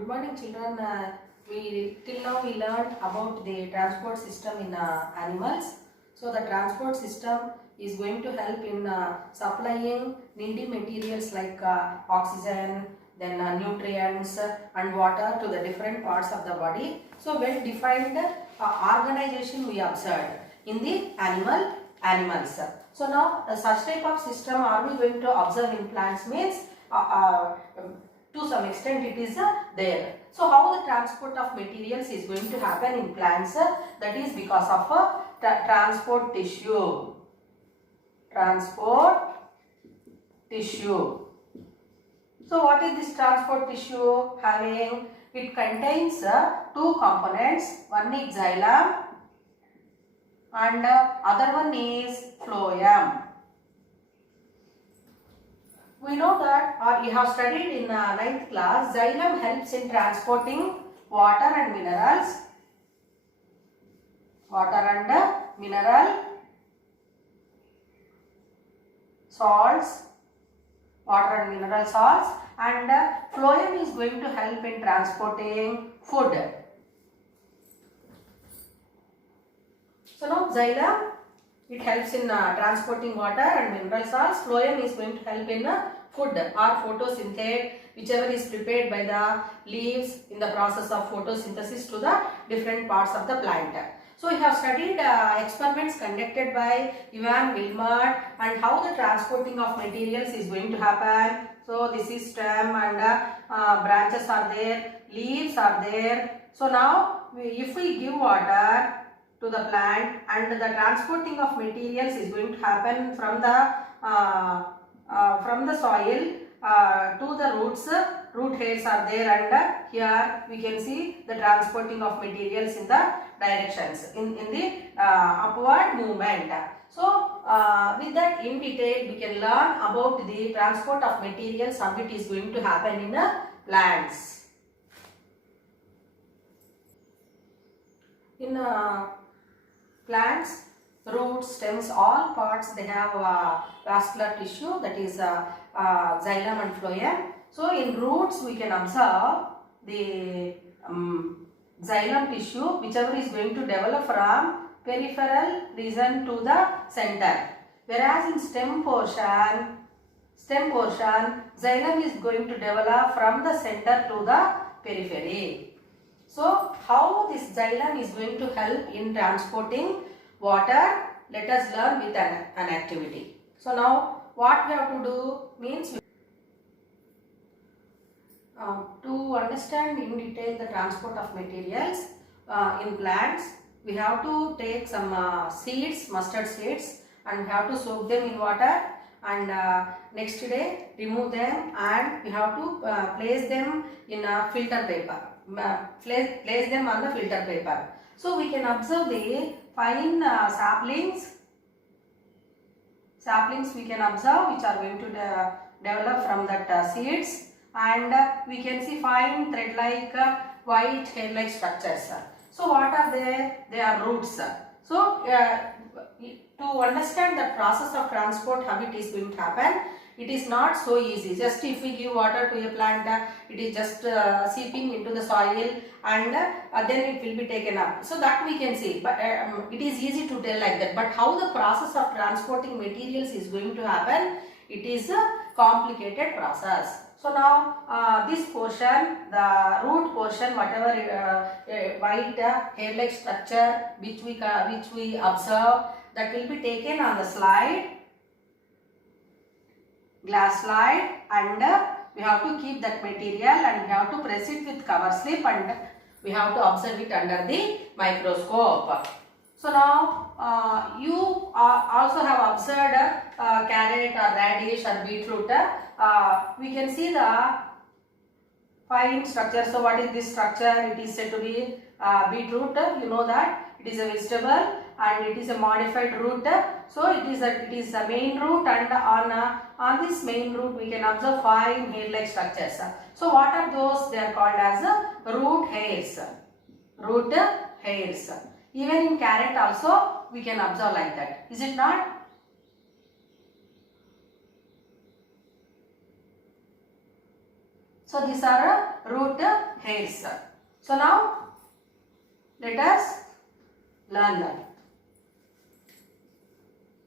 Good morning, children. We till now we learned about the transport system in animals. So the transport system is going to help in supplying needy materials like oxygen, then nutrients and water to the different parts of the body. So well defined organization we observed in the animals. So now such type of system are we going to observe in plants means to some extent it is there. So how the transport of materials is going to happen in plants, that is because of transport tissue. Transport tissue. So what is this transport tissue having? It contains two components. One is xylem and other one is phloem. We know that, or you have studied in 9th class, xylem helps in transporting water and minerals, salts, and phloem is going to help in transporting food. So now xylem, it helps in transporting water and mineral salts. Phloem is going to help in food or photosynthate, whichever is prepared by the leaves in the process of photosynthesis to the different parts of the plant. So we have studied experiments conducted by Ivan Wilmot and how the transporting of materials is going to happen. So this is stem and branches are there, leaves are there. So now if we give water to the plant and the transporting of materials is going to happen from the soil to the roots. Root hairs are there and here we can see the transporting of materials in the directions in the upward movement. So with that in detail we can learn about the transport of materials, how it is going to happen in plants. In plants, roots, stems, all parts they have vascular tissue, that is xylem and phloem. So in roots we can observe the xylem tissue whichever is going to develop from peripheral region to the center. Whereas in stem portion xylem is going to develop from the center to the periphery. So how this xylem is going to help in transporting water, let us learn with an activity. So now what we have to do means to understand in detail the transport of materials in plants, we have to take some seeds, mustard seeds, and we have to soak them in water and next day remove them and we have to place them in a filter paper. Place them on the filter paper. So we can observe the fine saplings we can observe which are going to develop from that seeds, and we can see fine thread like white hair like structures. So what are they? They are roots. So to understand the process of transport, how it is going to happen, it is not so easy. Just if we give water to a plant, it is just seeping into the soil and then it will be taken up. So that we can see, but it is easy to tell like that. But how the process of transporting materials is going to happen, it is a complicated process. So now this portion, the root portion, whatever white hair-like structure which we observe, that will be taken on the slide, glass slide, and we have to keep that material and we have to press it with cover slip and we have to observe it under the microscope. So now you also have observed carrot or radish or beetroot. We can see the fine structure. So what is this structure? It is said to be beetroot. You know that it is a vegetable and it is a modified root. So it is a main root, and on this main root we can observe fine hair-like structures. So what are those? They are called as root hairs. Root hairs. Even in carrot also we can observe like that. Is it not? So these are root hairs. So now let us learn them.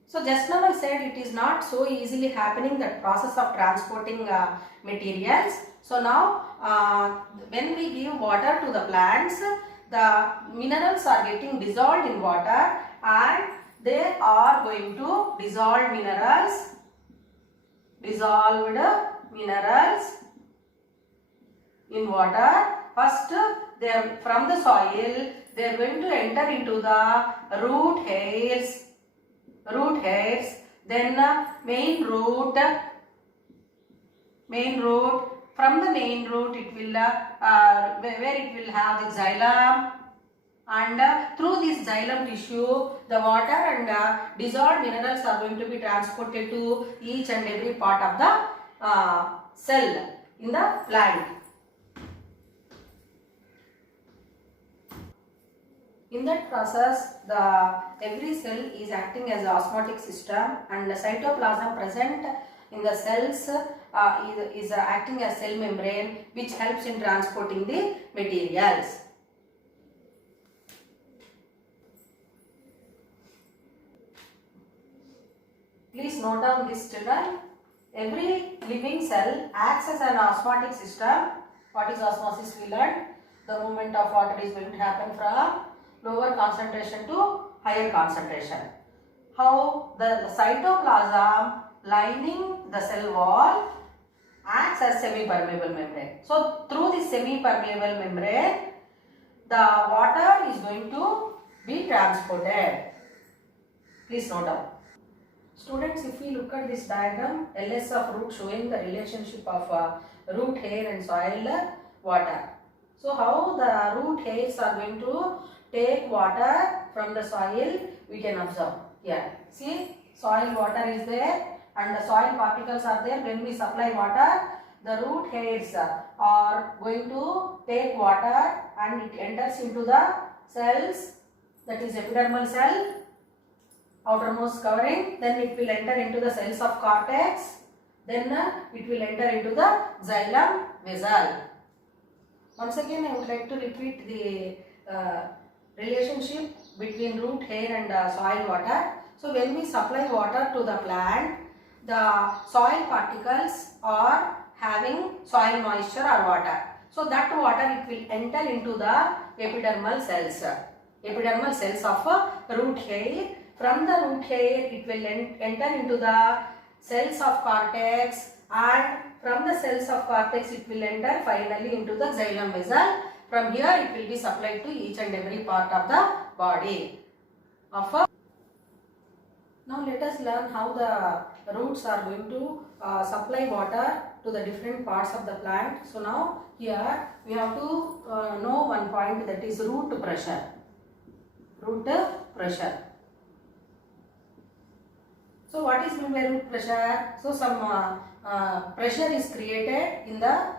So just now I said it is not so easily happening, that process of transporting materials. So now when we give water to the plants, the minerals are getting dissolved in water and they are going to dissolve minerals, dissolved minerals in water. First they are from the soil, they are going to enter into the root hairs, then main root, from the main root it will where it will have the xylem, and through this xylem tissue the water and dissolved minerals are going to be transported to each and every part of the cell in the plant. In that process, every cell is acting as an osmotic system, and the cytoplasm present in the cells is acting as cell membrane, which helps in transporting the materials. Please note down this, children. Every living cell acts as an osmotic system. What is osmosis? We learned. The movement of water is going to happen from lower concentration to higher concentration. How the cytoplasm lining the cell wall acts as semi-permeable membrane. So through this semi-permeable membrane, the water is going to be transported. Please note down. Students, if we look at this diagram, LS of root showing the relationship of root hair and soil water. So how the root hairs are going to take water from the soil, we can observe here. See, soil water is there and the soil particles are there. When we supply water, the root hairs are going to take water and it enters into the cells, that is epidermal cell, outermost covering. Then it will enter into the cells of cortex. Then it will enter into the xylem vessel. Once again, I would like to repeat the relationship between root hair and soil water. So when we supply water to the plant, the soil particles are having soil moisture or water. So that water it will enter into the epidermal cells of root hair. From the root hair it will enter into the cells of cortex, and from the cells of cortex it will enter finally into the xylem vessel. From here it will be supplied to each and every part of the body. Now let us learn how the roots are going to supply water to the different parts of the plant. So now here we have to know one point, that is root pressure. Root pressure. So what is meant by root pressure? So some pressure is created in the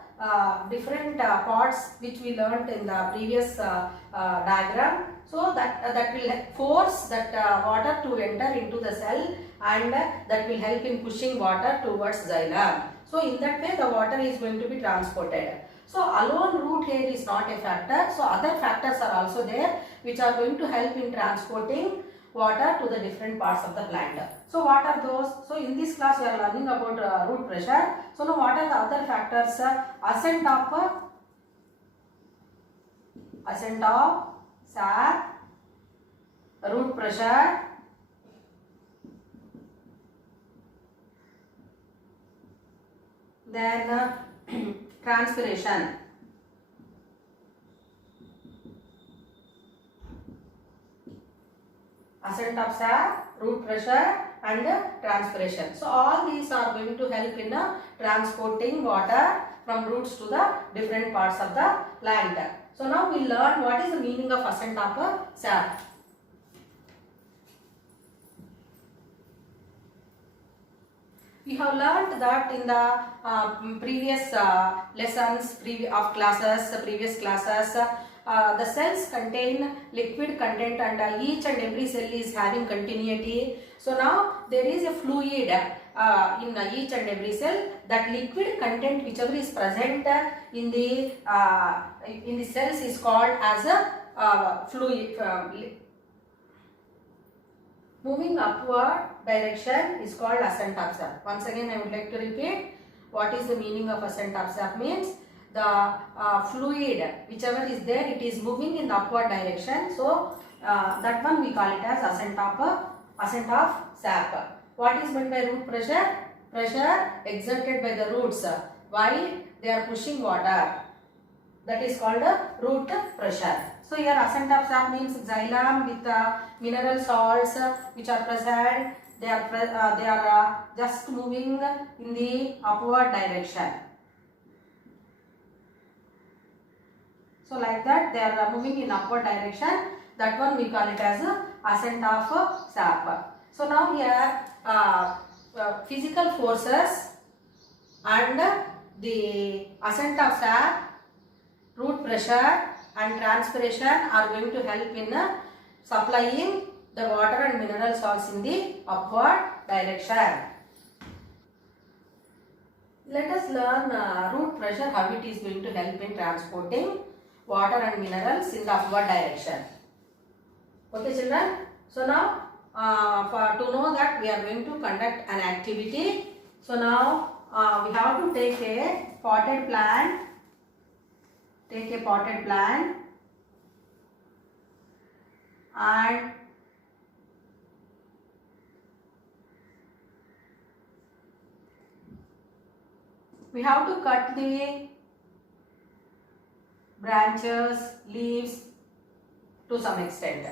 different parts which we learnt in the previous diagram. So that will force that water to enter into the cell, and that will help in pushing water towards xylem. So in that way the water is going to be transported. So alone root hair is not a factor. So other factors are also there which are going to help in transporting water to the different parts of the plant. So what are those? So in this class we are learning about root pressure. So now what are the other factors? Ascent of sap, root pressure, then transpiration. Ascent of sap, root pressure and transpiration. So all these are going to help in transporting water from roots to the different parts of the plant. So now we learn what is the meaning of ascent of sap. We have learnt that in the previous lessons, previous classes, the cells contain liquid content, and each and every cell is having continuity. So now there is a fluid in each and every cell. That liquid content whichever is present in the cells is called as a fluid. Moving upward direction is called ascent upsurge. Once again I would like to repeat what is the meaning of ascent upsurge. Means the fluid whichever is there, it is moving in the upward direction. So that one we call it as ascent of sap. What is meant by root pressure? Pressure exerted by the roots while they are pushing water. That is called a root pressure. So here ascent of sap means xylem with mineral salts which are present. They are just moving in the upward direction. So like that they are moving in upward direction. That one we call it as ascent of sap. So now here physical forces and the ascent of sap, root pressure and transpiration are going to help in supplying the water and mineral salts in the upward direction. Let us learn root pressure, how it is going to help in transporting water and minerals in the upward direction. Okay children, so now to know that we are going to conduct an activity. So now we have to take a potted plant. Take a potted plant and we have to cut the branches, leaves to some extent.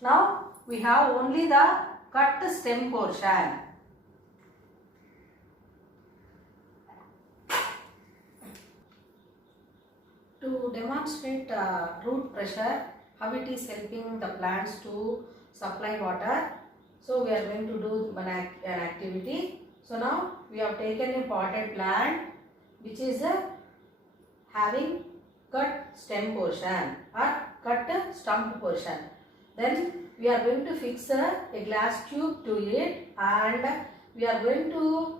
Now we have only the cut stem portion. To demonstrate root pressure, how it is helping the plants to supply water, so we are going to do an activity. So now we have taken a potted plant which is having cut stem portion or cut stump portion. Then we are going to fix a glass tube to it, and we are going to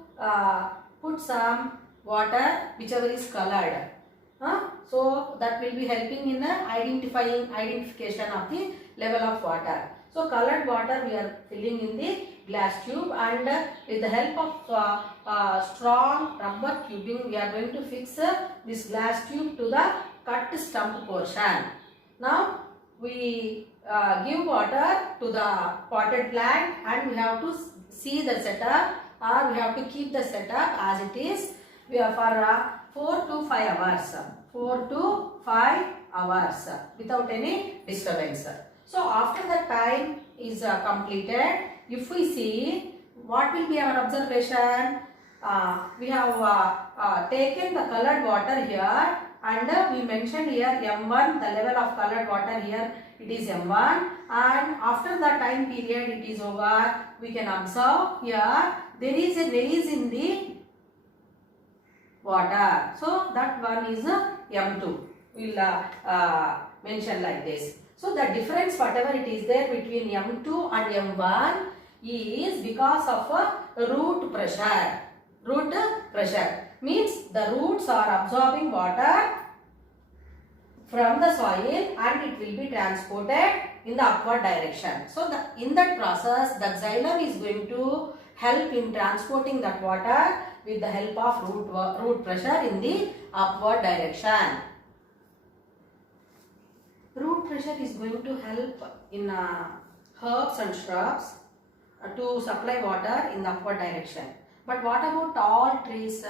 put some water whichever is colored. So that will be helping in identification of the level of water. So colored water we are filling in the glass tube, and with the help of strong rubber tubing we are going to fix this glass tube to the cut stump portion. Now we give water to the potted plant, and we have to see the setup, or we have to keep the setup as it is. We are for 4 to 5 hours. 4 to 5 hours without any disturbance. So after the time is completed, if we see what will be our observation, we have taken the colored water here, and we mentioned here M1, the level of colored water here it is M1, and after the time period it is over, we can observe here there is a rise in the water. So that one is M2. We will mention like this. So the difference whatever it is there between M2 and M1 is because of root pressure. Root pressure means the roots are absorbing water from the soil and it will be transported in the upward direction. So in that process the xylem is going to help in transporting that water with the help of root pressure in the upward direction. Root pressure is going to help in herbs and shrubs to supply water in the upward direction. But what about tall trees?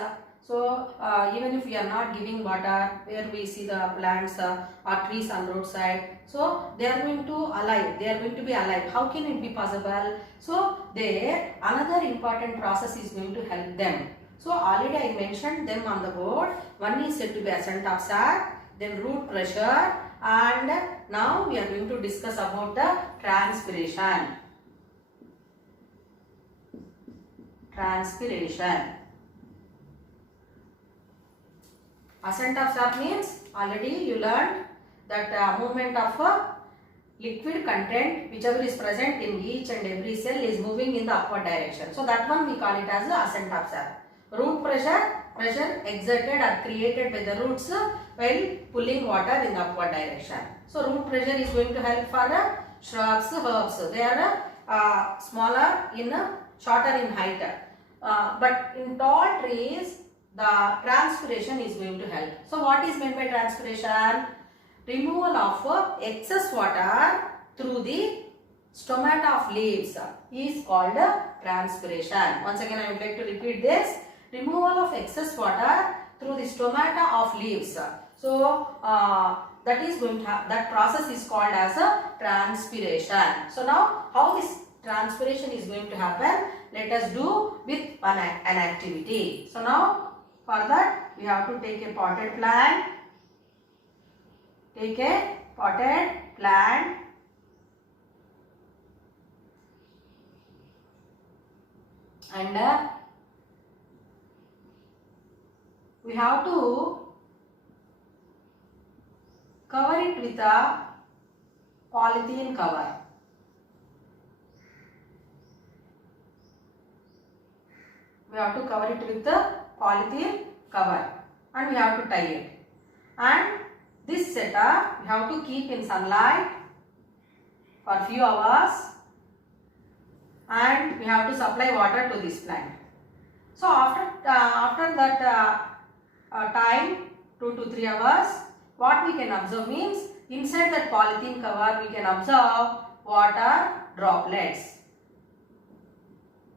So even if we are not giving water, where we see the plants or trees on roadside, so they are going to alive. They are going to be alive. How can it be possible? So there another important process is going to help them. So already I mentioned them on the board. One is said to be ascent of sap, then root pressure, and now we are going to discuss about the transpiration. Transpiration. Ascent of sap means already you learned that movement of liquid content whichever is present in each and every cell is moving in the upward direction. So that one we call it as the ascent of cell. Root pressure exerted or created by the roots while pulling water in the upward direction. So root pressure is going to help for shrubs, herbs. They are smaller shorter in height. But in tall trees the transpiration is going to help. So what is meant by transpiration? Removal of excess water through the stomata of leaves is called transpiration. Once again I would like to repeat this. Removal of excess water through the stomata of leaves. So that process is called as a transpiration. So now how this transpiration is going to happen? Let us do with an activity. So now for that we have to take a potted plant. Take a potted plant and we have to cover it with a polythene cover. We have to cover it with the polythene cover and we have to tie it. And this setup we have to keep in sunlight for a few hours and we have to supply water to this plant. So after that time 2 to 3 hours, what we can observe means inside that polythene cover we can observe water droplets.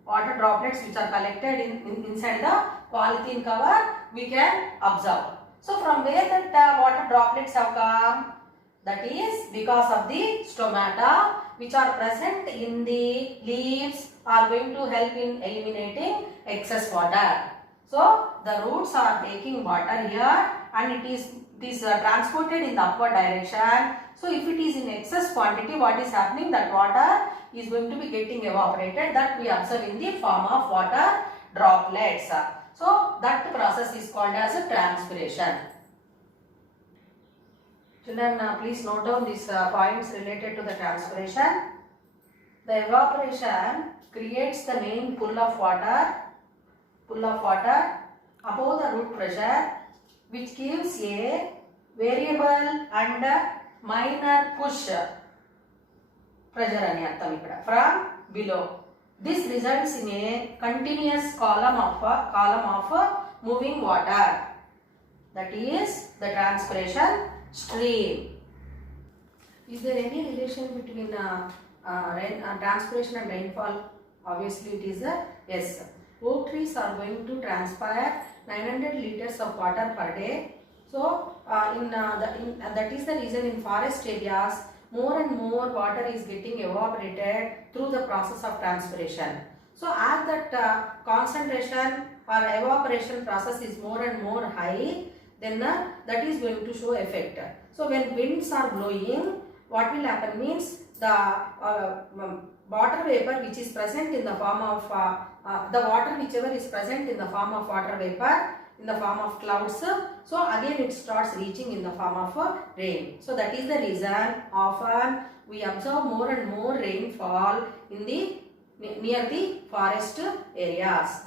Water droplets which are collected inside the polythene cover we can observe. So from where that water droplets have come? That is because of the stomata which are present in the leaves are going to help in eliminating excess water. So the roots are taking water here and it is transported in the upward direction. So if it is in excess quantity, what is happening? That water is going to be getting evaporated, that we observe in the form of water droplets. So that process is called as a transpiration. Children, please note down these points related to the transpiration. The evaporation creates the main pull of water above the root pressure, which gives a variable and minor push pressure from below. This results in a continuous column of moving water. That is the transpiration stream. Is there any relation between transpiration and rainfall? Obviously it is a yes. Oak trees are going to transpire 900 liters of water per day. So that is the reason in forest areas more and more water is getting evaporated through the process of transpiration. So as that concentration or evaporation process is more and more high, then that is going to show effect. So when winds are blowing, what will happen means the water vapor which is present in the form of the water whichever is present in the form of water vapor in the form of clouds, so again it starts reaching in the form of rain. So that is the reason often we observe more and more rainfall in the near the forest areas.